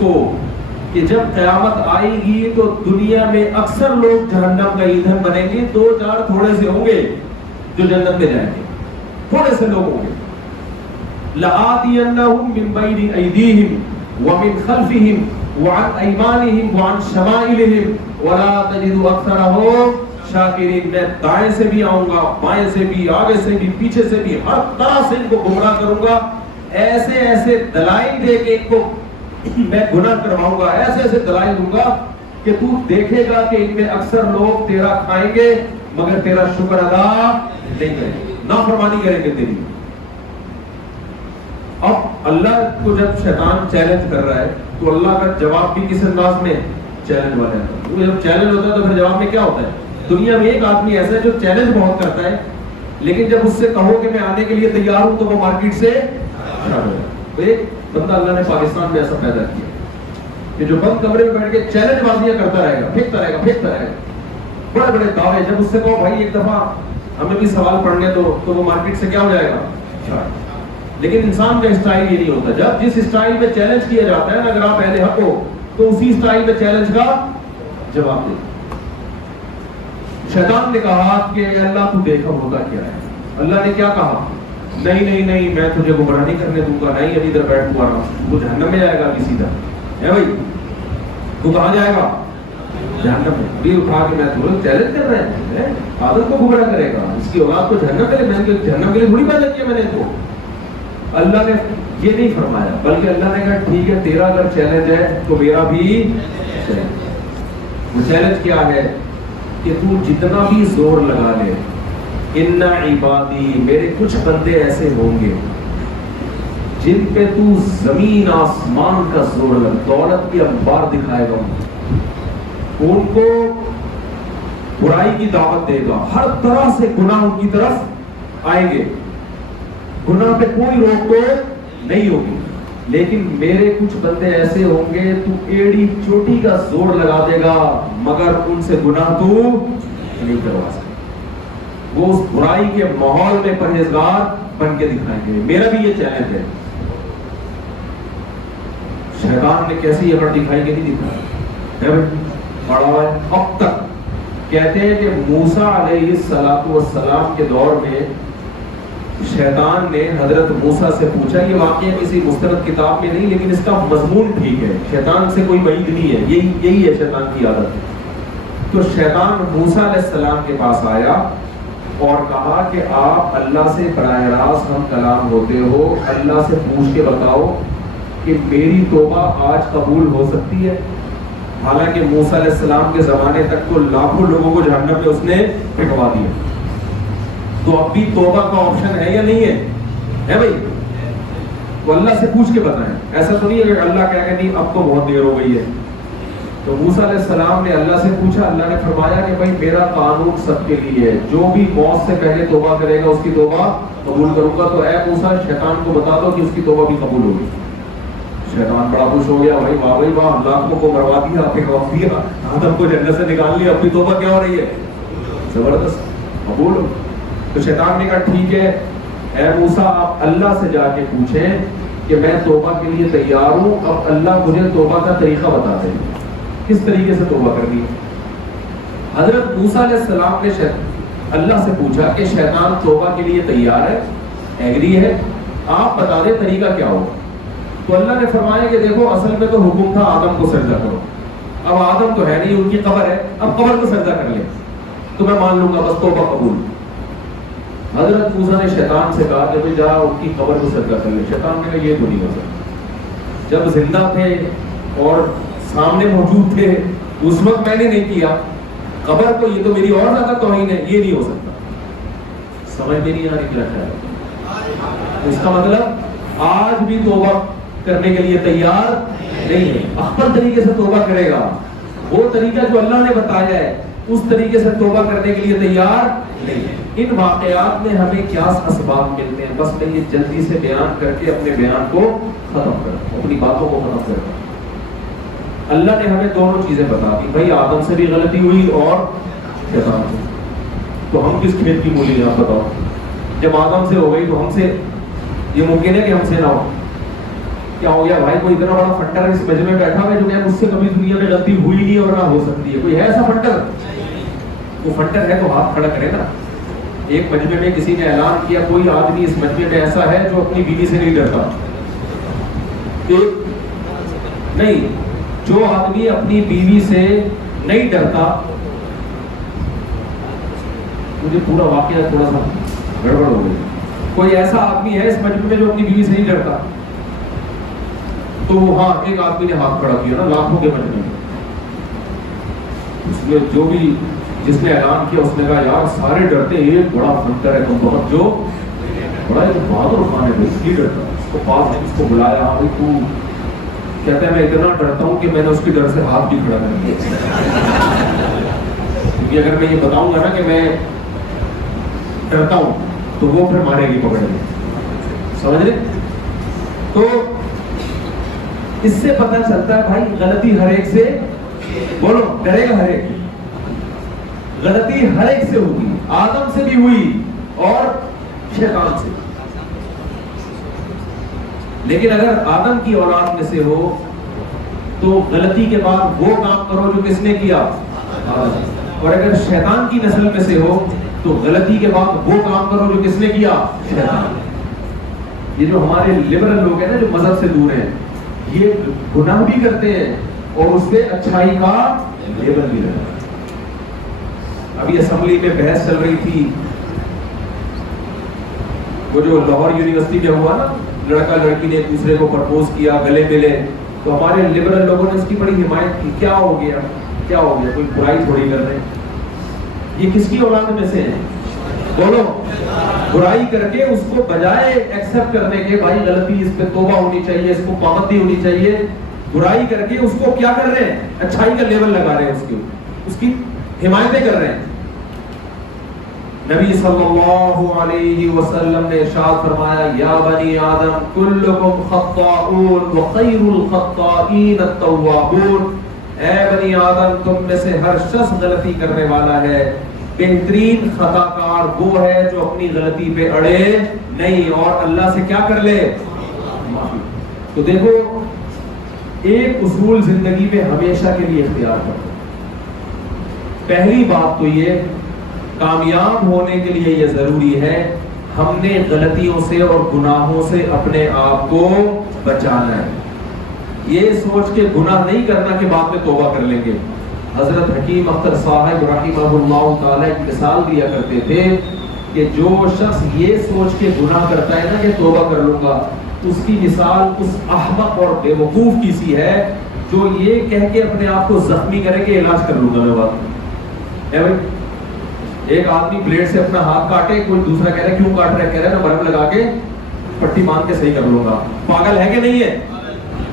کو کہ جب قیامت آئے گی تو دنیا میں اکثر لوگ جہنم کا ایندھن بنیں گے، 2-4 تھوڑے سے ہوں گے جو جنت میں جائیں گے، تھوڑے سے لوگ ہوں گے. لَآتِيَنَّهُم مِّن بَيْنِ أَيْدِيهِمْ وَمِنْ خَلْفِهِمْ وَعَنْ أَيْمَانِهِمْ وَعَنْ شَمَائِلِهِمْ وَلَا تَجِدُ أَكْثَرَهُمْ شاکرین. میں دائیں سے بھی آؤں گا، بائیں سے بھی، آگے سے بھی، پیچھے سے بھی، ہر طرح سے ان کو گمراہ کروں گا. ایسے ایسے دلائل دے کے ان کو میں گناہ کرواؤں گا، ایسے ایسے دلائل دوں گا کہ تو دیکھے گا کہ ان میں اکثر لوگ تیرا کھائیں گے مگر تیرا شکر ادا نہیں کریں گے، نافرمانی کریں گے تیری. اب اللہ کو جب شیطان چیلنج کر رہا ہے تو اللہ کا جواب بھی کس انداز میں؟ چیلنج والا ہے. جب چیلنج ہوتا ہے تو پھر جواب میں کیا ہوتا ہے؟ دنیا میں ایک آدمی ایسا ہے جو چیلنج بہت کرتا ہے لیکن جب اس سے کہو کہ میں آنے کے لیے تیار ہوں تو وہ مارکیٹ سے تو ایک بندہ اللہ نے پاکستان میں ایسا پیدا کیا کہ جو بند کمرے میں بیٹھ کے چیلنج بازیاں کرتا رہے گا، پھینکتا رہے گا بڑے بڑے دعوے. جب اس سے کہو بھائی ایک دفعہ ہمیں بھی سوال پڑھنے تو وہ مارکیٹ سے کیا ہو جائے گا. لیکن انسان کا اسٹائل یہ نہیں ہوتا. جب جس اسٹائل میں چیلنج کیا جاتا ہے نا، اگر آپ اہل حق ہو تو اسی اسٹائل میں چیلنج کا جواب دے. شیطان نے کہا کہ اللہ تو دیکھا ہوتا کیا ہے. اللہ نے کیا کہا؟ نہیں میں تجھے گمراہ نہیں کرنے دوں گا. نہیں ابھی ادھر بیٹھ ہوا رہا، تو جہنم میں جائے گا. ابھی سیدھا ہے بھائی، تو کہاں جائے گا؟ جہنم میں. ابھی اٹھا کے میں تمہیں چیلنج کر رہے ہیں، آدم کو گمراہ کرے گا، اس کی اولاد کو جہنم میں جہنم کے لیے تھوڑی پیدا کیا میں نے. تو اللہ نے یہ نہیں فرمایا بلکہ اللہ نے کہا ٹھیک ہے تیرا اگر چیلنج ہے تو میرا بھی چیلنج. وہ چیلنج کیا ہے کہ تو جتنا بھی زور لگا لے، ان عبادی، میرے کچھ بندے ایسے ہوں گے جن پہ تو زمین آسمان کا زور لگ، دولت کی انبار دکھائے گا، ان کو برائی کی دعوت دے گا، ہر طرح سے گناہ ان کی طرف آئیں گے، گناہ پہ کوئی روک ٹوک نہیں ہوگی. لیکن میرے کچھ بندے ایسے ہوں گے تو ایڑی چوٹی کا زور لگا دے گا مگر ان سے گناہ تو نہیں کروا سکے. وہ اس برائی کے ماحول میں پرہیزگار بن کے دکھائیں گے. میرا بھی یہ چیلنج ہے. شیطان نے کیسی اکڑ دکھائی کہ نہیں دکھایا پڑا ہوا ہے. اب تک کہتے ہیں کہ موسیٰ علیہ السلام کے دور میں شیطان نے حضرت موسیٰ سے پوچھا، یہ واقعہ کسی مستند کتاب میں نہیں لیکن اس کا مضمون ٹھیک ہے، شیطان سے کوئی بعید نہیں ہے، یہی ہے شیطان کی عادت. تو شیطان موسیٰ علیہ السلام کے پاس آیا اور کہا کہ آپ اللہ سے براہ راست ہم کلام ہوتے ہو، اللہ سے پوچھ کے بتاؤ کہ میری توبہ آج قبول ہو سکتی ہے. حالانکہ موسیٰ علیہ السلام کے زمانے تک تو لاکھوں لوگوں کو جہنم میں اس نے پھینکوا دیا. تو اب بھی توبہ کا آپشن ہے یا نہیں ہے بھائی؟ تو اللہ سے پوچھ کے بتائیں. ایسا تو نہیں ہے کہ اللہ کہے کہ نہیں اب تو بہت دیر ہو گئی ہے. تو موسیٰ علیہ السلام نے اللہ سے پوچھا، اللہ نے فرمایا کہ بھائی میرا قانون سب کے لیے ہے، جو بھی موت سے پہلے توبہ کرے گا اس کی توبہ قبول کروں گا. تو اے موسیٰ شیطان کو بتا دو کہ اس کی توبہ بھی قبول ہوگی. شیطان بڑا خوش ہو گیا، بھائی واہ بھائی واہ، لاکھوں کو مروا دیا، پھینکوا دیا، آدم کو جنت سے نکال لیا، اپنی توبہ کیا ہو رہی ہے؟ زبردست قبول. تو شیطان نے کہا ٹھیک ہے اے موسیٰ آپ اللہ سے جا کے پوچھیں کہ میں توبہ کے لیے تیار ہوں. اب اللہ مجھے توبہ کا طریقہ بتا دیں، کس طریقے سے توبہ کرنی ہے. حضرت موسیٰ علیہ السلام نے اللہ سے پوچھا کہ شیطان توبہ کے لیے تیار ہے، ایگری ہے، آپ بتا دیں طریقہ کیا ہو. تو اللہ نے فرمایا کہ دیکھو اصل میں تو حکم تھا آدم کو سجدہ کرو، اب آدم تو ہے نہیں، ان کی قبر ہے، اب قبر کو سجدہ کر لے تو میں مان لوں گا، بس توبہ قبول. حضرت موسیٰ نے شیطان سے کہا کہ جا ان کی قبر کو سجدہ کر لے. شیطان نے کہا یہ تو نہیں ہو سکتا، جب زندہ تھے اور سامنے موجود تھے اس وقت میں نے نہیں کیا، قبر کو یہ تو میری اور زیادہ توہین ہے، یہ نہیں ہو سکتا. سمجھ میں نہیں آ رہی کیا خیال؟ اس کا مطلب آج بھی توبہ کرنے کے لیے تیار نہیں ہے. اخبر طریقے سے توبہ کرے گا، وہ طریقہ جو اللہ نے بتایا ہے اس طریقے سے توبہ کرنے کے لیے تیار نہیں ہے. ان واقعات میں ہمیں کیا اسباب ملتے ہیں، بس میں یہ جلدی سے بیان کر کے اپنے بیان کو ختم کرتا، اپنی باتوں کو ختم کرتا. اللہ نے ہمیں دونوں چیزیں بتا دی، بھائی آدم سے بھی غلطی ہوئی اور شیطان سے. تو ہم کس کھیت کی مولی ہیں آپ بتاؤ؟ جب آدم سے ہو گئی تو ہم سے یہ ممکن ہے کہ ہم سے نہ ہو؟ کیا ہو گیا بھائی, کوئی اتنا بڑا فنڈر اس مجمع میں بیٹھا ہوا ہے جو کہ مجھ سے کبھی دنیا میں غلطی ہوئی نہیں اور نہ ہو سکتی ہے؟ کوئی ہے ایسا فنڈر؟ وہ فنڈر ہے تو ہاتھ کھڑا کرے نا. ایک مجمع میں کسی نے اعلان کیا کوئی آدمی اس مجمع میں ایسا ہے جو اپنی بیوی سے نہیں ڈرتا. نہیں, جو آدمی اپنی بیوی سے نہیں ڈرتا, مجھے پورا واقعہ تھوڑا سا گڑبڑ ہو گئی. کوئی ایسا آدمی ہے اس مجمع میں جو اپنی بیوی سے نہیں ڈرتا؟ تو ہاں, ایک آدمی نے ہاتھ کھڑا کیا نا لاکھوں کے مجمع میں. اس میں جو بھی جس نے اعلان کیا اس نے کہا یار سارے ڈرتے, ایک بڑا فنکر ہے تم بہت جو بڑا ایک بہادر خان ہے اس کی ڈرتا. اس کو پاس اس کو بلایا, بھائی تو کہتا ہے میں اتنا ڈرتا ہوں کہ میں نے اس کی ڈر سے ہاتھ بھی کھڑا کر دیا. کیونکہ اگر میں یہ بتاؤں گا نا کہ میں ڈرتا ہوں تو وہ پھر مارے گی پکڑ لے. سمجھ رہے؟ تو اس سے پتہ چلتا ہے بھائی غلطی ہر ایک سے, بولو ڈرے گا ہر ایک, غلطی ہر ایک سے ہوگی. آدم سے بھی ہوئی اور شیطان سے. لیکن اگر آدم کی اولاد میں سے ہو تو غلطی کے بعد وہ کام کرو جو کس نے کیا, آدم. اور اگر شیطان کی نسل میں سے ہو تو غلطی کے بعد وہ کام کرو جو کس نے کیا, شیطان. یہ جو ہمارے لبرل لوگ ہیں نا جو مذہب سے دور ہیں, یہ گناہ بھی کرتے ہیں اور اس پہ اچھائی کا لیبل بھی رہتا ہے. ابھی اسمبلی میں بحث چل رہی تھی, وہ جو لاہور یونیورسٹی میں ہوا نا, لڑکا لڑکی نے ایک دوسرے کو پرپوز کیا, گلے ملے, تو ہمارے لبرل لوگوں نے اس کی بڑی حمایت کی. کیا ہو گیا, کیا ہو گیا, کوئی برائی تھوڑی کر رہے ہیں. یہ کس کی اولاد میں سے ہیں؟ بولو. برائی کر کے اس کو بجائے ایکسپٹ کرنے کے بھائی غلطی اس پہ توبہ ہونی چاہیے, اس کو پابندی ہونی چاہیے, برائی کر کے اس کو کیا کر رہے ہیں, اچھائی کا لیول لگا رہے ہیں, اس کی حمایتیں کر رہے ہیں. نبی صلی اللہ علیہ وسلم نے ارشاد فرمایا یا بنی آدم کلکم خطاؤون وخیر الخطائین التوابون. اے بنی آدم تم میں سے ہر شخص غلطی کرنے والا ہے, بہترین خطا کار وہ ہے جو اپنی غلطی پہ اڑے نہیں اور اللہ سے کیا کر لے, معافی. تو دیکھو ایک اصول زندگی میں ہمیشہ کے لیے اختیار کرو. پہلی بات تو یہ, کامیاب ہونے کے لیے یہ ضروری ہے ہم نے غلطیوں سے اور گناہوں سے اپنے آپ کو بچانا ہے. یہ سوچ کے گناہ نہیں کرنا کہ بعد میں توبہ کر لیں گے. حضرت حکیم اختر صاحب رحمہ اللہ تعالی ایک مثال دیا کرتے تھے کہ جو شخص یہ سوچ کے گناہ کرتا ہے نا کہ توبہ کر لوں گا, اس کی مثال اس احمق اور بے وقوف کی سی ہے جو یہ کہہ کے اپنے آپ کو زخمی کرے کہ علاج کر لوں گا میں. بات ایک آدمی بلیڈ سے اپنا ہاتھ کاٹے, کوئی دوسرا کہہ رہا ہے کیوں کاٹ رہا ہے, کہہ رہا ہے میں مرہم لگا کے پٹی باندھ کے صحیح کر لوں گا. پاگل ہے کہ نہیں ہے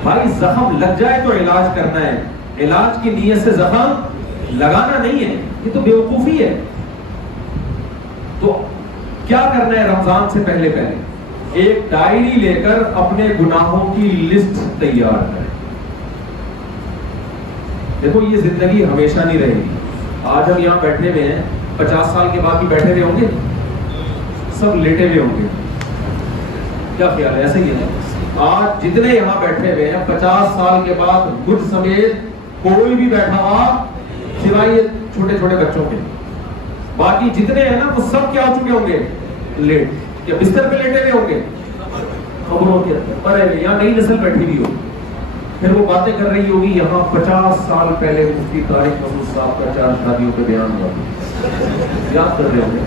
بھائی؟ زخم لگ جائے تو علاج کرنا ہے, علاج کی نیت سے زخم لگانا نہیں ہے. یہ تو بیوقوفی ہے. تو کیا کرنا ہے, رمضان سے پہلے ایک ڈائری لے کر اپنے گناہوں کی لسٹ تیار کریں. دیکھو یہ زندگی ہمیشہ نہیں رہے گی. آج ہم یہاں بیٹھے ہوئے ہیں, 50 سال کے بعد بھی بیٹھے ہوئے ہوں گے, سب لیٹے ہوئے ہوں گے. کیا خیال ہے؟ ایسے ہی ہے. آج جتنے یہاں بیٹھے ہوئے ہیں 50 سال کے بعد مجھ سمیت کوئی بھی بیٹھا ہوا سوائے چھوٹے چھوٹے بچوں کے, باقی جتنے ہیں نا وہ سب کیا ہو چکے ہوں گے, لیٹ, یا بستر پہ لیٹے ہوئے ہوں گے خبروں کے اندر. پر یہاں نئی نسل بیٹھی ہوئی ہو, پھر وہ باتیں کر رہی ہوگی یہاں 50 سال پہلے مفتی طارق محمود صاحب کا 4 شادیوں پہ بیان ہوا, یاد کر رہے ہوں گے,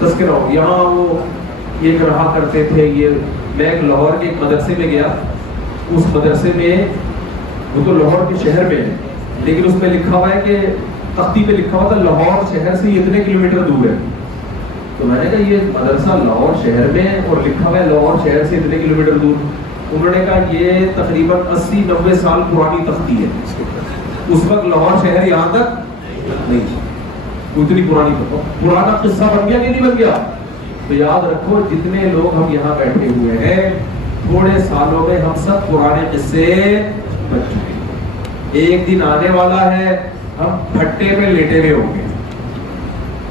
تذکرہ ہو. یہاں وہ یہ رہا کرتے تھے. یہ میں ایک لاہور کے ایک مدرسے میں گیا, اس مدرسے میں وہ تو لاہور کے شہر میں ہے لیکن اس میں لکھا ہوا ہے کہ تختی پہ لکھا ہوا تھا لاہور شہر سے اتنے کلومیٹر دور ہے. تو میں نے کہا یہ مدرسہ لاہور شہر میں ہے اور لکھا ہوا ہے لاہور شہر سے اتنے کلومیٹر دور. انہوں نے کہا یہ تقریباً 80-90 سال پرانی تختی ہے, اس وقت لاہور شہر یہاں تک نہیں, اتنی پرانا قصہ بن گیا کہ نہیں بن گیا. تو یاد رکھو جتنے لوگ ہم یہاں بیٹھے ہوئے ہیں تھوڑے سالوں میں ہم سب پرانے قصے بچ چکے. ایک دن آنے والا ہے ہم پھٹے میں لیٹے ہوئے ہوں گے.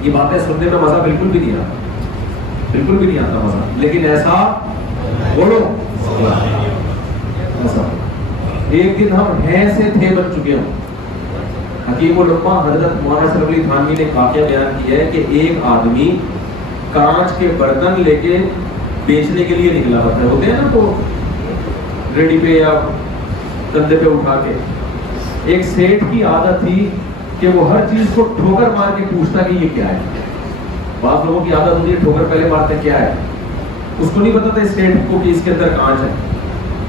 یہ باتیں سننے میں مزہ بالکل بھی نہیں آتا, بالکل بھی نہیں آتا مزہ, لیکن ایسا بولو ایسا ایک دن ہم ہیں سے تھے بن چکے ہوں. حکیم الامہ حضرت مولانا اشرف علی تھانوی نے واقعہ بیان کیا ہے کہ ایک آدمی کانچ کے برتن لے کے بیچنے کے لیے نکلا ہوتے ہیں نا تو ریڈی پہ یا کندھے پہ اٹھا کے. ایک سیٹھ کی عادت تھی کہ وہ ہر چیز کو ٹھوکر مار کے پوچھتا کہ یہ کیا ہے. بعض لوگوں کی عادت ہوتی ہے ٹھوکر پہلے مارتے ہیں کیا ہے. اس کو نہیں پتا تھا اس سیٹھ کو کہ اس کے اندر کانچ ہے,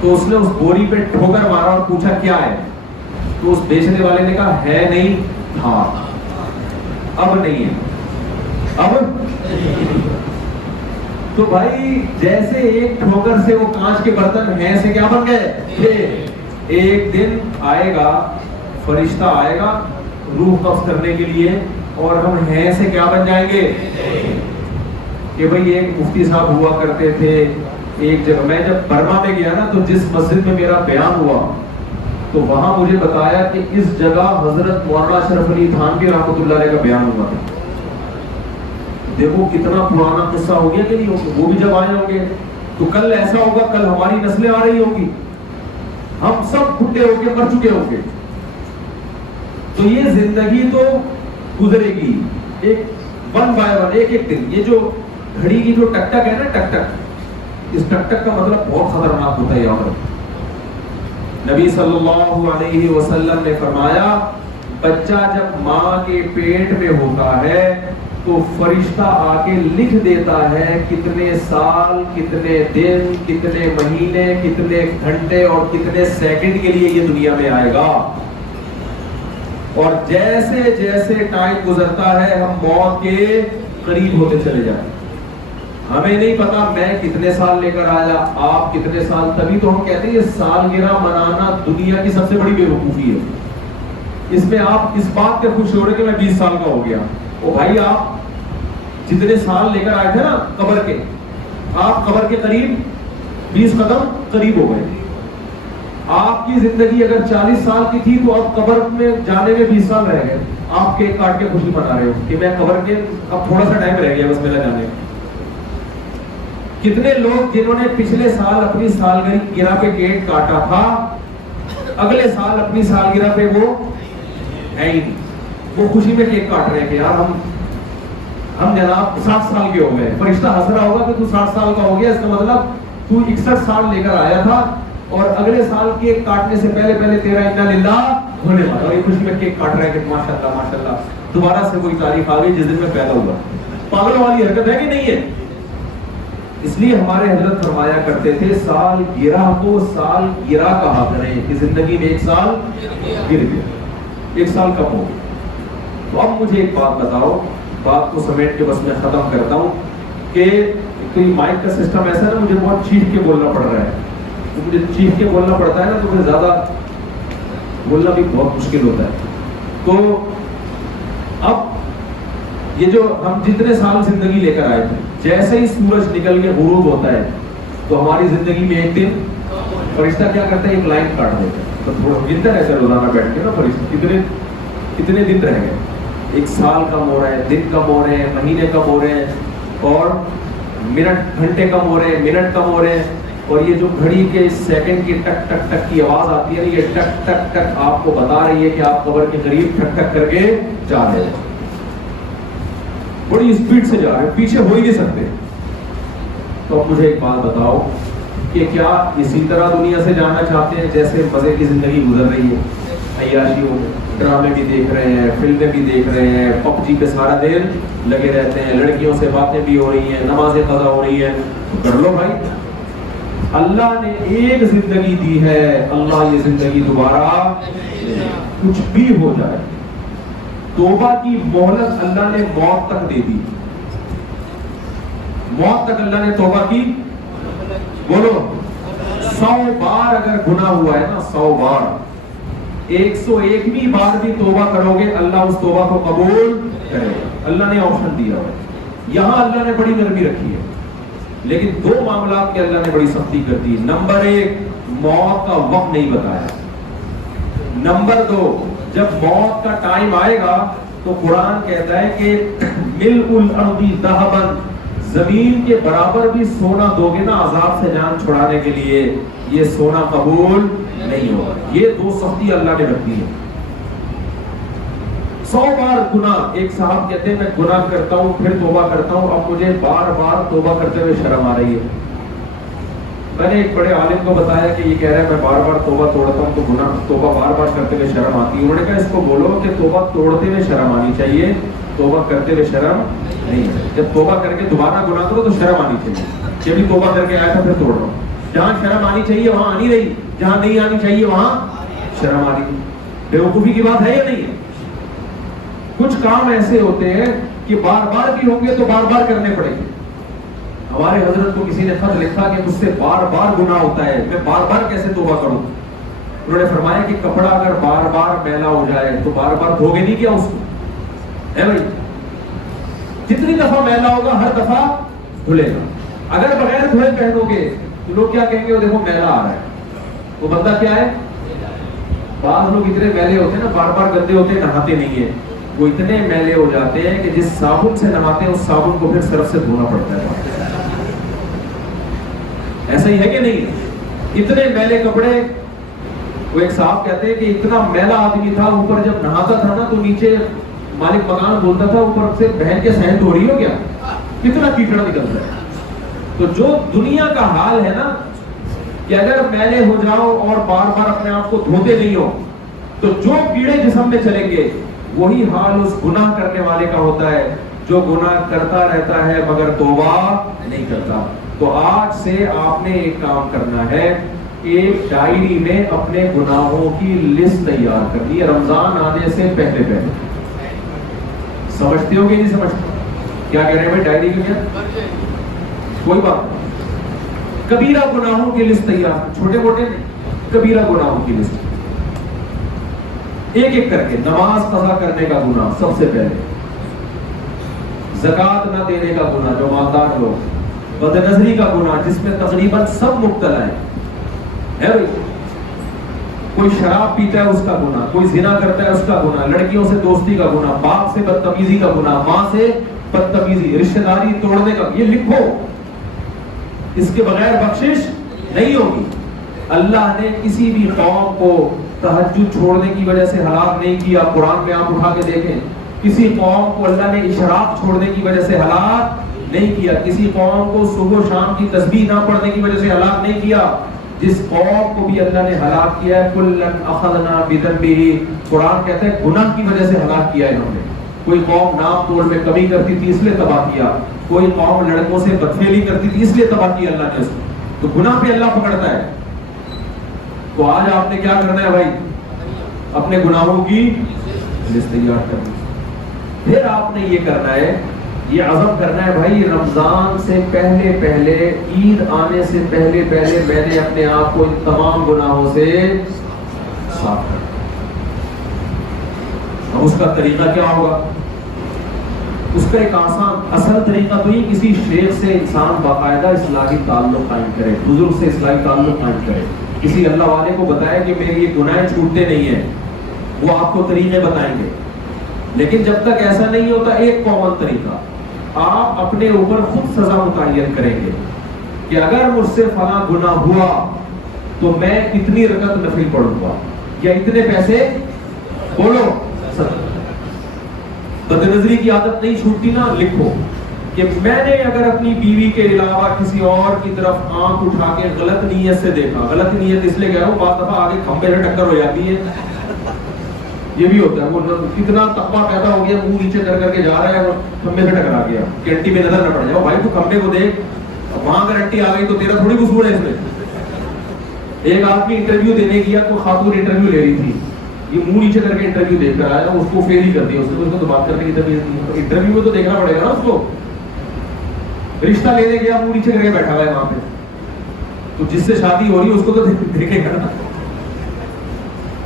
تو اس نے اس بوری پہ ٹھوکر مارا اور پوچھا کیا ہے. تو اس بیچنے والے نے کہا ہے نہیں تھا, اب نہیں ہے, اب. تو بھائی جیسے ایک ٹھوکر سے وہ کانچ کے برتن ہیں سے کیا بن گئے تھے. ایک دن آئے گا, فرشتہ آئے گا روح قبض کرنے کے لیے, اور ہم ہیں سے کیا بن جائیں گے کہ بھئی ایک مفتی صاحب ہوا کرتے تھے ایک جگہ. میں جب برما میں گیا نا تو جس مسجد میں میرا بیان ہوا تو وہاں مجھے بتایا کہ اس جگہ حضرت مولانا اشرف علی تھانوی رحمۃ اللہ علیہ کا بیان ہوا تھا. دیکھو کتنا پرانا قصہ ہو گیا کہ نہیں ہوگا. وہ بھی جب آئے ہوں گے تو کل ایسا ہوگا, کل ہماری نسلیں آ رہی ہوں گی, ہم سب بڈھے ہو کے مر چکے ہوں گے. تو یہ زندگی تو گزرے گی ایک ون بائی ون, ایک ایک دن. یہ جو گھڑی کی جو ٹک ٹک ہے نا, ٹک ٹک, اس ٹک ٹک کا مطلب بہت خطرناک ہوتا ہے. یاد نبی صلی اللہ علیہ وسلم نے فرمایا بچہ جب ماں کے پیٹ میں ہوتا ہے تو فرشتہ آ کے لکھ دیتا ہے کتنے سال, کتنے دن, کتنے مہینے, کتنے گھنٹے اور کتنے سیکنڈ کے لیے یہ دنیا میں آئے گا. اور جیسے جیسے ٹائم گزرتا ہے ہم موت کے قریب ہوتے چلے جائیں. ہمیں نہیں پتا میں کتنے سال لے کر آیا, آپ کتنے سال. تبھی تو ہم کہتے ہیں یہ سالگرہ منانا دنیا کی سب سے بڑی بے وقوفی ہے. اس میں آپ اس بات پہ خوش ہو رہے کہ میں 20 سال کا ہو گیا. او بھائی آپ جتنے سال لے کر آئے تھے نا قبر کے, آپ قبر کے قریب 20 قدم قریب ہو گئے. آپ کی زندگی اگر 40 سال کی تھی تو اب قبر میں جانے میں 20 سال رہ گئے. آپ کیک کاٹ کے خوشی منا رہے ہو کہ میں قبر کے اب تھوڑا سا ٹائم رہ گیا بس میرا جانے. کتنے لوگ جنہوں نے پچھلے سال اپنی سالگرہ پہ کیک کاٹا تھا, اگلے سال اپنی سالگرہ پہ وہ ہے ہی, وہ خوشی میں کیک کاٹ رہے ہیں کہ یار ہم جناب 60 سال کے ہو گئے. فرشتہ ہنس رہا ہوگا کہ تو 60 سال کا ہو گیا, اس کا مطلب تو 61 سال لے کر آیا تھا اور اگلے سال کیک کاٹنے سے پہلے تیرا انا للہ ہونے والا. اور یہ خوشی میں کیک کاٹ رہے ہیں کہ ماشاءاللہ ماشاءاللہ دوبارہ سے کوئی تاریخ آ گئی جس دن میں پیدا ہوا. پاگلوں والی حرکت ہے کہ نہیں ہے؟ اس لیے ہمارے حضرت فرمایا کرتے تھے سال گرہ کو سال گرہ کہا کریں کہ زندگی میں ایک سال گر گیا, ایک سال کم ہو گیا. تو اب مجھے ایک بات بتاؤ, بات کو سمیٹ کے بس میں ختم کرتا ہوں کہ مائک کا سسٹم ایسا ہے نا, مجھے بہت چیخ کے بولنا پڑ رہا ہے. تو مجھے چیخ کے بولنا پڑتا ہے نا تو پھر زیادہ بولنا بھی بہت مشکل ہوتا ہے. تو اب یہ جو ہم جتنے سال زندگی لے کر آئے تھے, جیسے ہی سورج نکل کے غروب ہوتا ہے تو ہماری زندگی میں ایک دن فرشتہ کیا کرتا ہے, ایک لائن کاٹ دیتا ہے. تو تھوڑا گنتا ہے ایسا روزانہ بیٹھ کے نا فرشتہ کتنے دن رہ گئے. ایک سال کم ہو رہا ہے, دن کم ہو رہے ہیں, مہینے کم ہو رہے ہیں, اور منٹ گھنٹے کم ہو رہے ہیں, منٹ کم ہو رہے ہیں. اور یہ جو گھڑی کے سیکنڈ کی ٹک ٹک ٹک کی آواز آتی ہے نا, یہ ٹک ٹک ٹک آپ کو بتا رہی ہے کہ آپ قبر کے قریب ٹک ٹک کر کے جا رہے ہیں. بڑی اسپیڈ سے جا رہے ہیں, پیچھے ہو ہی نہیں سکتے. تو اب مجھے ایک بات بتاؤ کہ کیا اسی طرح دنیا سے جانا چاہتے ہیں جیسے مزے کی زندگی گزر رہی ہے؟ عیاشی ہو, ڈرامے بھی دیکھ رہے ہیں, فلمیں بھی دیکھ رہے ہیں, پب جی پہ سارا دن لگے رہتے ہیں, لڑکیوں سے باتیں بھی ہو رہی ہیں, نمازیں قضا ہو رہی ہیں. کر لو بھائی, اللہ نے ایک زندگی دی ہے, اللہ یہ زندگی دوبارہ کچھ بھی ہو جائے. توبہ کی مہلت اللہ نے موت تک دے دی, موت تک اللہ نے توبہ کی. بولو 100 بار اگر گناہ ہوا ہے نا, 100 بار, 101ویں بار بھی توبہ کرو گے اللہ اس توبہ کو قبول کرے گا. اللہ نے آپشن دیا ہے. یہاں اللہ نے بڑی نرمی رکھی ہے, لیکن 2 معاملات کے اللہ نے بڑی سختی کر دی. نمبر 1, موت کا وقت نہیں بتایا. نمبر 2, جب موت کا ٹائم آئے گا تو قرآن کہتا ہے کہ ملء الارض ذهبا, زمین کے برابر بھی سونا دو گے نا عذاب سے جان چھڑانے کے لیے، یہ سونا قبول نہیں ہوگا. یہ دو سختی اللہ نے رکھی ہے. 100 بار گناہ. ایک صاحب کہتے ہیں میں گناہ کرتا ہوں پھر توبہ کرتا ہوں، اب مجھے بار بار توبہ کرتے ہوئے شرم آ رہی ہے. میں نے ایک بڑے عالم کو بتایا کہ یہ کہہ رہا ہے میں بار بار توبہ توڑتا ہوں تو گناہ توبہ بار بار کرتے ہوئے شرم آتی ہے. انہوں نے کہا اس کو بولو کہ توبہ توڑتے ہوئے شرم آنی چاہیے، توبہ کرتے ہوئے شرم نہیں. جب توبہ کر کے دوبارہ گناہ کرو تو شرم آنی چاہیے کہ ابھی توبہ کر کے آیا تھا پھر توڑ رہا ہوں. جہاں شرم آنی چاہیے وہاں آنی رہی، جہاں نہیں آنی چاہیے وہاں شرم آ رہی. بیوقوفی کی بات ہے یا نہیں ہے؟ کچھ کام ایسے ہوتے ہیں کہ بار بار بھی ہوں گے تو بار بار کرنے پڑیں گے. ہمارے حضرت کو کسی نے خط لکھا کہ مجھ سے بار بار گناہ ہوتا ہے، میں بار بار کیسے توبہ کروں؟ انہوں نے فرمایا کہ کپڑا اگر بار بار میلا ہو جائے تو بار بار دھوگے نہیں کیا اس کو؟ ہے بھائی، جتنی دفعہ میلا ہوگا ہر دفعہ دھلے گا. اگر بغیر دھوئے پہنو گے تو لوگ کیا کہیں گے؟ وہ دیکھو میلا آ رہا ہے. وہ بندہ کیا ہے؟ بعض لوگ اتنے میلے ہوتے ہیں نا، بار بار گندے ہوتے ہیں، نہاتے نہیں ہیں. وہ اتنے میلے ہو جاتے ہیں کہ جس صابن سے نہاتے ہیں اس صابن کو پھر سرف سے دھونا پڑتا ہے. ایسا ہی ہے کہ نہیں؟ اتنے میلے کپڑے. وہ ایک صاحب کہتے ہیں کہ اتنا میلا آدمی تھا، اوپر جب نہاتا تھا نا تو نیچے مالک مکان بولتا تھا اوپر سے بہن کے صحن دھو رہی ہو کیا، کتنا کیچڑ نکلتا ہے. تو جو دنیا کا حال ہے نا کہ اگر میلے ہو جاؤ اور بار بار اپنے آپ کو دھوتے نہیں ہو تو جو کیڑے جسم میں چلیں گے وہی حال اس گناہ کرنے والے کا ہوتا ہے جو گناہ کرتا رہتا ہے مگر توبہ نہیں کرتا. تو آج سے آپ نے ایک کام کرنا ہے، ایک ڈائری میں اپنے گناہوں کی لسٹ تیار کرنی ہے رمضان آنے سے پہلے پہلے. سمجھتے ہو کہ نہیں سمجھتے کیا کہہ رہے ہیں بھائی؟ ڈائری میں کیا کوئی بات نہیں. کبیرہ گناہوں کی لسٹ تیار، چھوٹے موٹے نہیں، کبیرہ گناہوں کی لسٹ ایک ایک کر کے. نماز قضا کرنے کا گناہ سب سے پہلے، زکوٰۃ نہ دینے کا گناہ جو مالدار لوگ، بد نظری کا گناہ جس میں تقریباً سب مبتلا ہے بھائی. کوئی شراب پیتا ہے اس کا گناہ، کوئی زنا کرتا ہے اس کا گناہ، لڑکیوں سے دوستی کا گناہ، باپ سے بدتمیزی کا گناہ، ماں سے بدتمیزی، رشتہ داری توڑنے کا. یہ لکھو، اس کے بغیر بخشش نہیں ہوگی. اللہ نے کسی بھی قوم کو تہجد چھوڑنے کی وجہ سے ہلاک نہیں کیا. قرآن میں آپ اٹھا کے دیکھیں، کسی قوم کو اللہ نے اشراق چھوڑنے کی وجہ سے ہلاک نہیں کیا. کسی قوم کو صبح و شام کی تسبیح نہ پڑھنے کی وجہ سے ہلاک نہیں کیا. جس قوم کو بھی اللہ نے ہلاک کیا ہے کلن اخذنا بذنبہ، قرآن کہتا ہے گناہ کی وجہ سے ہلاک کیا ہے انہوں نے. کوئی قوم ناپ توڑ میں کمی کرتی تھی اس لیے تباہ کیا، کوئی قوم لڑکوں سے بدفعلی کرتی تھی اس لیے تباہ کیا اللہ نے اس کو. تو گناہ پہ اللہ پکڑتا ہے. تو آج آپ نے کیا کرنا ہے بھائی؟ اپنے گناہوں کی لسٹ تیار کرنی. پھر آپ نے یہ کرنا ہے، یہ عزم کرنا ہے بھائی رمضان سے پہلے پہلے، عید آنے سے پہلے پہلے میں نے اپنے آپ کو ان تمام گناہوں سے صاف کرنا. اب اس کا طریقہ کیا ہوگا؟ اس کا ایک آسان اصل طریقہ تو یہ کسی شیخ سے انسان باقاعدہ اصلاحی تعلق قائم کرے، بزرگ سے اصلاحی تعلق قائم کرے. کسی اللہ والے کو بتائے کہ میرے یہ گناہ چھوٹتے نہیں ہیں، وہ آپ کو طریقے بتائیں گے. لیکن جب تک ایسا نہیں ہوتا، ایک کامن طریقہ آپ اپنے اوپر خود سزا متعین کریں گے کہ اگر مجھ سے فلاں گناہ ہوا تو میں اتنی رکعت نفل پڑھوں گا یا اتنے پیسے بولو. بد نظری کی عادت نہیں چھوٹتی نا، لکھو کہ میں نے اگر اپنی بیوی کے علاوہ کسی اور کی طرف آنکھ اٹھا کے غلط نیت سے دیکھا، غلط نیت اس لیے کہہ رہا ہوں بعض دفعہ آگے کھمبے سے ٹکر ہو جاتی ہے، یہ بھی ہوتا ہے. وہ کتنا تقویٰ پیدا ہو گیا، منہ نیچے کر کے جا رہا ہے اور کھمبے سے ٹکرا گیا کہ انٹی میں نظر نہ پڑ جائے. بھائی تو کھمبے کو دیکھ، وہاں اگر انٹی آ گئی تو تیرا تھوڑی قصور ہے اس میں. ایک آدمی انٹرویو دینے گیا، کوئی خاتون انٹرویو لے رہی تھی، یہ منہ نیچے کر کے انٹرویو دیکھ کر آیا، اس کو فیل ہی کر دیا. اس نے تو بات کرنے کی انٹرویو میں تو دیکھنا پڑے گا نا اس کو. رشتہ لینے گیا، منہ نیچے کر کے بیٹھا ہوا ہے وہاں پہ، تو جس سے شادی ہو رہی ہے اس کو تو دیکھے گا نا.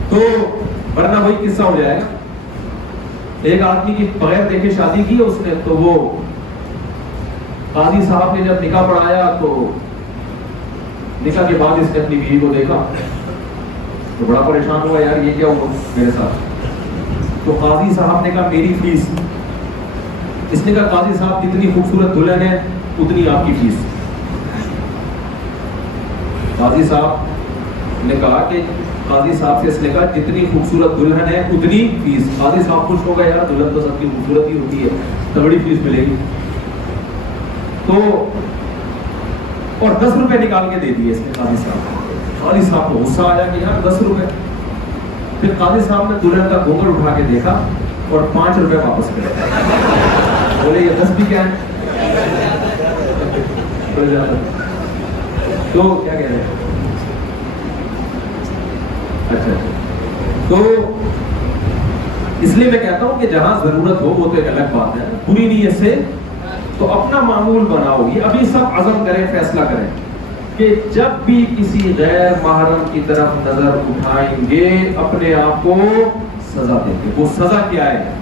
تو ورنہ وہی قصہ ہو جائے گا. ایک آدمی کی بغیر دیکھے شادی کی اس نے، تو وہ قاضی صاحب نے جب نکاح پڑھایا تو نکاح کے بعد اس نے اپنی بیوی کو دیکھا تو بڑا پریشان ہوا، یار یہ کیا ہوا میرے ساتھ. تو قاضی صاحب نے کہا میری فیس. اس نے کہا قاضی صاحب اتنی خوبصورت دلہن ہے، اتنی آپ کی فیس. قاضی صاحب نے کہا کہ قاضی صاحب سے اس نے کہا جتنی خوبصورت دلہن ہے اتنی فیس. قاضی صاحب خوش ہو گئے, یار دلہن تو سب کی خوبصورت ہی ہوتی ہے, تو بڑی فیس ملے گی. تو اور 10 روپے نکال کے دے دیے اس نے قاضی صاحب کو. قاضی صاحب کو غصہ آیا کہ یار 10 روپے. پھر قاضی صاحب نے دلہن کا گھونگھٹ اٹھا کے دیکھا اور 5 روپے واپس کرے. بولے یہ 10 بھی کیا ہے؟ تو کیا کہہ رہے ہیں؟ اچھا تو اس لیے میں کہتا ہوں کہ جہاں ضرورت ہو وہ تو ایک الگ بات ہے, پوری نیت سے تو اپنا معمول بناؤ. یہ ابھی سب عزم کریں, فیصلہ کریں کہ جب بھی کسی غیر محرم کی طرف نظر اٹھائیں گے اپنے آپ کو سزا دیں گے. وہ سزا کیا ہے؟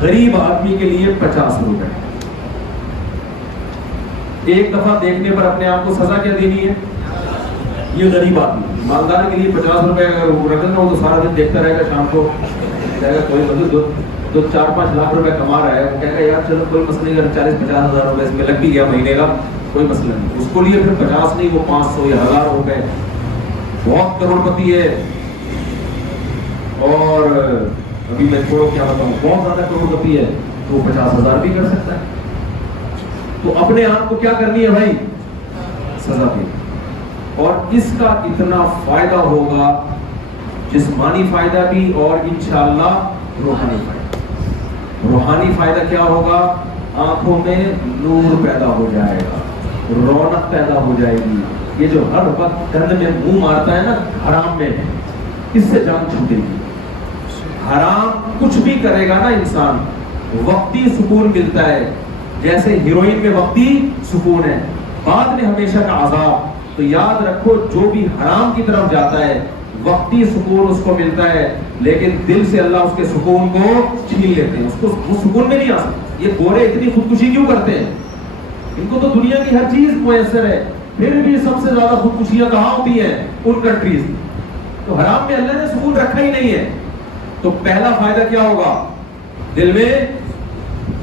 غریب آدمی کے لیے 50 روپے. ایک دفعہ دیکھنے پر اپنے آپ کو سزا کیا دینی ہے؟ یہ غریب آدمی. مالدار کے لیے 50 روپے اگر رکھنا ہو تو سارا دن دیکھتا رہے گا, شام کو کہے گا کوئی مطلب جو 4-5 لاکھ روپے کما رہا ہے وہ کہے گا یار چلو کوئی مسئلہ نہیں, اگر 40-50 ہزار روپے اس میں لگ بھی گیا مہینے کا کوئی مسئلہ نہیں. اس کو لیے پھر 50 نہیں وہ 500 یا 1000 ہو گئے. بہت کروڑ پتی ہے اور ابھی میں چھوڑو کیا بتاؤں, بہت زیادہ کروڑ پتی ہے تو وہ 50,000 بھی کر سکتا ہے. تو اپنے آپ کو کیا کرنی ہے بھائی؟ سزا دے. اور اس کا اتنا فائدہ ہوگا, جسمانی فائدہ بھی اور انشاءاللہ روحانی فائدہ. روحانی فائدہ کیا ہوگا؟ آنکھوں میں نور پیدا ہو جائے گا, رونق پیدا ہو جائے گی. یہ جو ہر وقت گند میں منہ مارتا ہے نا حرام میں, اس سے جان چھوٹے گی. حرام کچھ بھی کرے گا نا انسان وقتی سکون ملتا ہے, جیسے ہیروئن میں وقتی سکون ہے, بعد میں ہمیشہ کا عذاب. تو یاد رکھو جو بھی حرام کی طرف جاتا ہے وقتی سکون اس کو ملتا ہے, لیکن دل سے اللہ اس کے سکون کو چھین لیتے ہیں. اس کو وہ سکون میں نہیں آ سکتا. یہ گورے اتنی خودکشی کیوں کرتے ہیں؟ ان کو تو دنیا کی ہر چیز میسر ہے, پھر بھی سب سے زیادہ خودکشیاں کہاں ہوتی ہیں؟ ان کنٹریز. تو حرام میں اللہ نے سکون رکھا ہی نہیں ہے. تو پہلا فائدہ کیا ہوگا؟ دل میں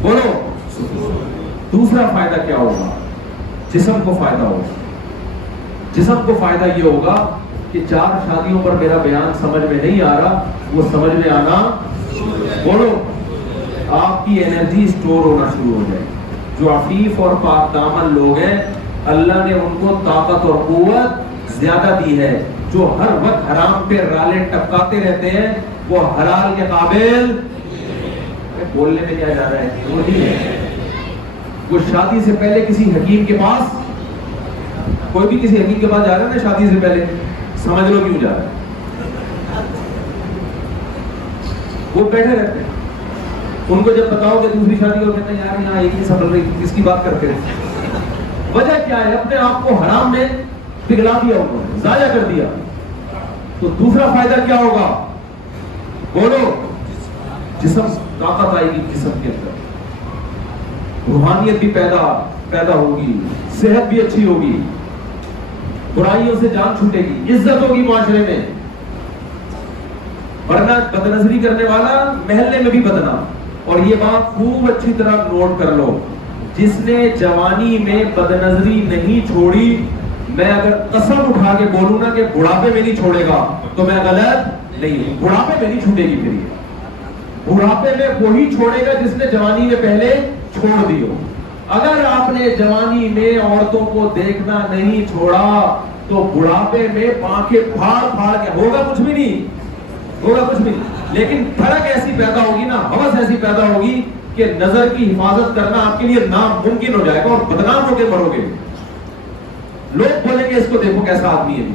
بولو سکون. دوسرا فائدہ کیا ہوگا؟ جسم کو فائدہ ہوگا. جسم کو فائدہ یہ ہوگا کہ 4 شادیوں پر میرا بیان سمجھ میں نہیں آ رہا, وہ سمجھ میں آنا بولو. آپ کی انرجی سٹور ہونا شروع ہو جائے. جو عفیف اور پاک دامن لوگ ہیں اللہ نے ان کو طاقت اور قوت زیادہ دی ہے. جو ہر وقت حرام پہ رالے ٹپکاتے رہتے ہیں وہ حلال کے قابل, بولنے میں کیا جا رہا ہے وہ نہیں ہے. وہ شادی سے پہلے کسی حکیم کے پاس, کوئی بھی کسی حکیم کے پاس جا رہا ہے نا شادی سے پہلے, سمجھ لو کیوں جا رہا ہے. وہ بیٹھے رہتے ہیں, ان کو جب بتاؤ کہ دوسری شادی ہو کہتے ہیں یار یہاں ایک ہی سنبھل رہی, کس کی بات کرتے ہیں؟ وجہ کیا ہے؟ اپنے آپ کو حرام میں پگھلا دیا, انہوں نے ضائع کر دیا. تو دوسرا فائدہ کیا ہوگا بولو؟ جسم طاقت آئے گی جسم کے اندر, روحانیت بھی پیدا ہوگی, صحت بھی اچھی ہوگی, برائیوں سے جان چھوٹے گی, عزت ہوگی معاشرے میں. ورنہ بدنظری کرنے والا محلے میں بھی بدنام. اور یہ بات خوب اچھی طرح نوٹ کر لو, جس نے جوانی میں بدنظری نہیں چھوڑی, میں اگر قسم اٹھا کے بولوں نا کہ بڑھاپے میں نہیں چھوڑے گا تو میں غلط نہیں ہوں. بڑھاپے میں نہیں چھوٹے گی. پھر یہ بڑھاپے میں وہی چھوڑے گا جس نے جوانی میں پہلے چھوڑ دی ہو. اگر آپ نے جوانی میں عورتوں کو دیکھنا نہیں چھوڑا تو بڑھاپے میں پانکھیں پھاڑ پھاڑ کے ہوگا کچھ بھی نہیں, ہوگا کچھ بھی نہیں. لیکن فرق ایسی پیدا ہوگی نا, ہوس ایسی پیدا ہوگی کہ نظر کی حفاظت کرنا آپ کے لیے ناممکن ہو جائے گا اور بدنام ہو کے مرو گے. لوگ بولیں گے اس کو دیکھو کیسا آدمی ہے.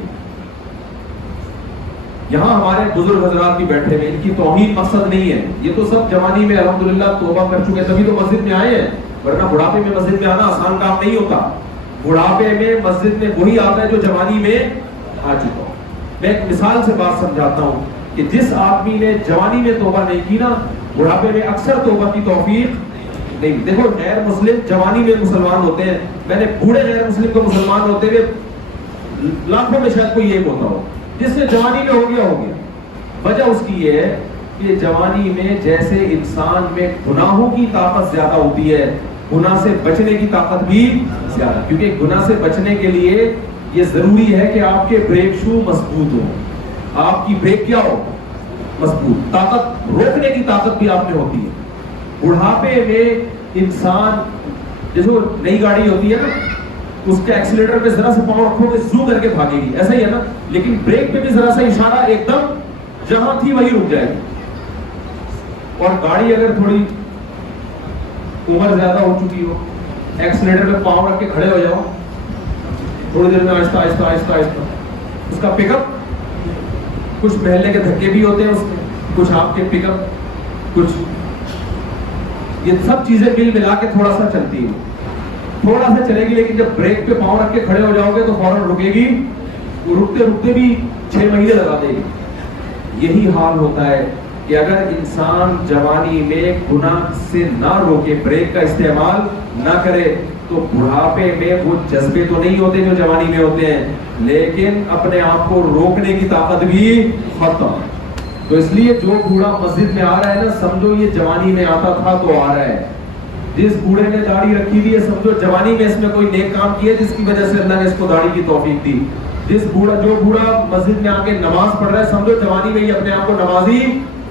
یہاں ہمارے بزرگ حضرات بھی بیٹھے ہیں, ان کی توہین مقصد نہیں ہے. یہ تو سب جوانی میں الحمدللہ توبہ کر چکے, تبھی تو مسجد میں آئے ہیں. ورنہ بڑھاپے میں مسجد میں آنا آسان کام نہیں ہوتا. بڑھاپے میں مسجد میں وہی آتا ہے جو جوانی میں آ چکا ہو. میں ایک مثال سے بات سمجھاتا ہوں کہ جس آدمی نے جوانی میں توبہ نہیں کی نا, بڑھاپے میں اکثر توبہ کی توفیق نہیں. دیکھو غیر مسلم جوانی میں مسلمان ہوتے ہیں, میں نے بوڑھے غیر مسلم کو مسلمان ہوتے ہوئے لاکھوں میں شاید کوئی ایک ہوتا ہو. جس سے جوانی میں ہو گیا. وجہ اس کی یہ ہے کہ جوانی میں جیسے انسان میں گناہوں کی طاقت زیادہ ہوتی ہے, گناہ سے بچنے کی طاقت بھی زیادہ، کیونکہ گناہ سے بچنے کے لیے یہ ضروری ہے کہ آپ کے بریک شو مضبوط ہو، آپ کی بریک کیا ہو، مضبوط، طاقت روکنے کی طاقت بھی آپ میں ہوتی ہے۔ بڑھاپے میں انسان جیسے نئی گاڑی ہوتی ہے نا، اس کے ایکسیلیٹر پہ ذرا سا پاؤں رکھو گے زو کر کے بھاگے گی، ایسا ہی ہے نا، لیکن بریک پہ بھی ذرا سا اشارہ ایک دم جہاں تھی وہی رک جائے گی۔ اور گاڑی اگر تھوڑی عمر زیادہ ہو چکی ہو، ایکسیلیٹر پہ پاؤں رکھ کے کھڑے ہو جاؤ، تھوڑی دیر میں آہستہ آہستہ آہستہ آہستہ اس کا پک اپ، کچھ محلے کے دھکے بھی ہوتے ہیں اس میں، کچھ آپ کے پک اپ، کچھ یہ سب چیزیں مل ملا کے تھوڑا سا چلتی ہے، تھوڑا سا چلے گی، لیکن جب بریک پہ پاؤں رکھ کے کھڑے ہو جاؤ گے تو فوراً رکے گی، رکتے رکتے بھی 6 مہینے لگا دے گی۔ یہی حال ہوتا ہے کہ اگر انسان جوانی میں گناہ سے نہ روکے، بریک کا استعمال نہ کرے، تو بڑھاپے میں وہ جذبے تو نہیں ہوتے جو جوانی میں ہوتے ہیں، لیکن اپنے آپ کو روکنے کی طاقت بھی ختم۔ تو اس لیے جو بوڑھا مسجد میں آ رہا ہے نا، سمجھو یہ جوانی میں آتا تھا تو آ رہا ہے۔ جس بوڑھے نے داڑھی رکھی ہوئی ہے، سمجھو جوانی میں اس میں کوئی نیک کام کیا جس کی وجہ سے اللہ نے اس کو داڑھی کی توفیق دی۔ جو بوڑھا مسجد میں آ کے نماز پڑھ رہا ہے، سمجھو جوانی میں ہی اپنے آپ کو نمازی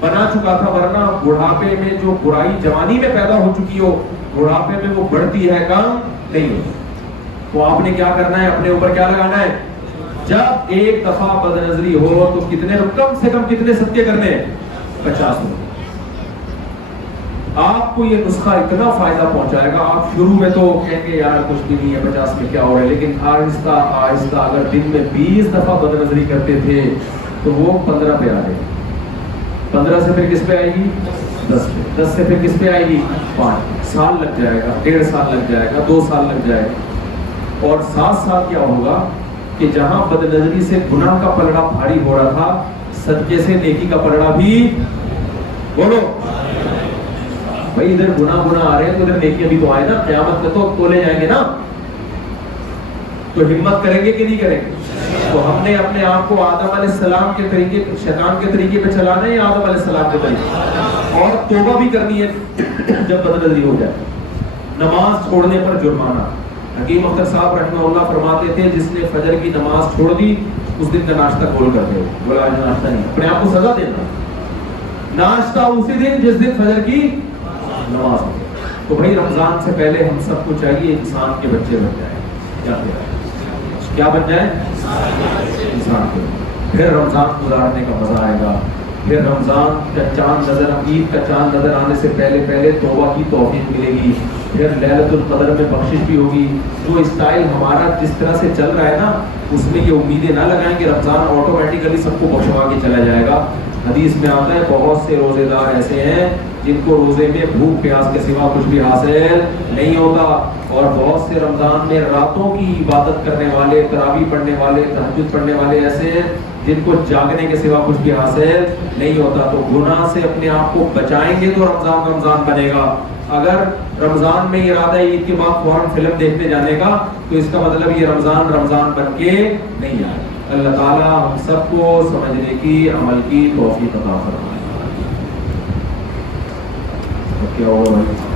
بنا چکا تھا، ورنہ بڑھاپے میں جو برائی جوانی میں پیدا ہو چکی ہو، بڑھاپے میں وہ بڑھتی ہے، کم نہیں ہو۔ تو آپ نے کیا کرنا ہے، اپنے اوپر کیا لگانا ہے، جب ایک دفعہ بد نظری ہو تو کتنے، کم سے کم کتنے صدقے کرنے ہیں، 50 روپے۔ آپ کو یہ نسخہ اتنا فائدہ پہنچائے گا، آپ شروع میں تو کہیں گے یار کچھ بھی نہیں ہے، 50 میں کیا ہو رہا ہے، لیکن آہستہ آہستہ اگر دن میں 20 دفعہ بد نظری کرتے تھے تو وہ 15 پہ آ گئے، 15 سے پھر کس پہ آئے گی، 10 پہ، 10 سے پھر کس پہ آئے گی، 5 سال لگ جائے گا، 1.5 سال لگ جائے گا، 2 سال لگ جائے گا۔ اور ساتھ ساتھ کیا ہوگا کہ جہاں بد نظری سے گناہ کا پلڑا بھاری ہو رہا تھا، صدقے سے نیکی کا پلڑا بھی، بولو بھائی، ادھر گناہ آ رہے ہیں تو ادھر نیکیاں بھی تو آئے نا، قیامت میں تو تولے جائیں گے نا، تو ہمت کریں گے کہ نہیں کریں گے؟ تو ہم نے اپنے آپ کو آدم علیہ السلام کے طریقے، شیطان کے طریقے پہ چلانا ہے یا آدم علیہ السلام کے طریقے؟ اور توبہ بھی کرنی ہے جب بد نظری ہو جائے۔ نماز چھوڑنے پر جرمانہ۔ حکیم اختر صاحب رحمہ اللہ فرماتے تھے، جس نے فجر کی نماز چھوڑ دی اس دن کا ناشتہ کھول کر دے، بولا آج ناشتہ نہیں، اپنے آپ کو سزا دینا، ناشتہ اسی دن جس دن فجر کی نماز ہو۔ تو بھائی رمضان سے پہلے ہم سب کو چاہیے انسان کے بچے بن جائیں، کیا بن جائیں، انسان کے، پھر رمضان گزارنے کا مزہ آئے گا، پھر رمضان کا چاند نظر، عید کا چاند نظر آنے سے پہلے توبہ کی توفیق ملے گی، پھر لیلۃ القدر میں بخشش بھی ہوگی۔ جو اسٹائل ہمارا جس طرح سے چل رہا ہے نا، اس میں یہ امیدیں نہ لگائیں کہ رمضان آٹومیٹیکلی سب کو بخشوا کے چلا جائے گا۔ حدیث میں آتا ہے بہت سے روزے دار ایسے ہیں جن کو روزے میں بھوک پیاس کے سوا کچھ بھی حاصل نہیں ہوتا، اور بہت سے رمضان میں راتوں کی عبادت کرنے والے، تراویح پڑھنے والے، تہجد پڑھنے والے ایسے ہیں جن کو جاگنے کے سوا کچھ بھی حاصل نہیں ہوتا۔ تو گناہ سے اپنے آپ کو بچائیں گے تو رمضان بنے گا۔ اگر رمضان میں ارادہ ہے عید کے بعد فوراً فلم دیکھنے جانے کا، تو اس کا مطلب یہ رمضان بن کے نہیں آئے۔ اللہ تعالیٰ ہم سب کو سمجھنے کی، عمل کی توفیق عطا فرمائے۔ کیا ہوگا بھائی؟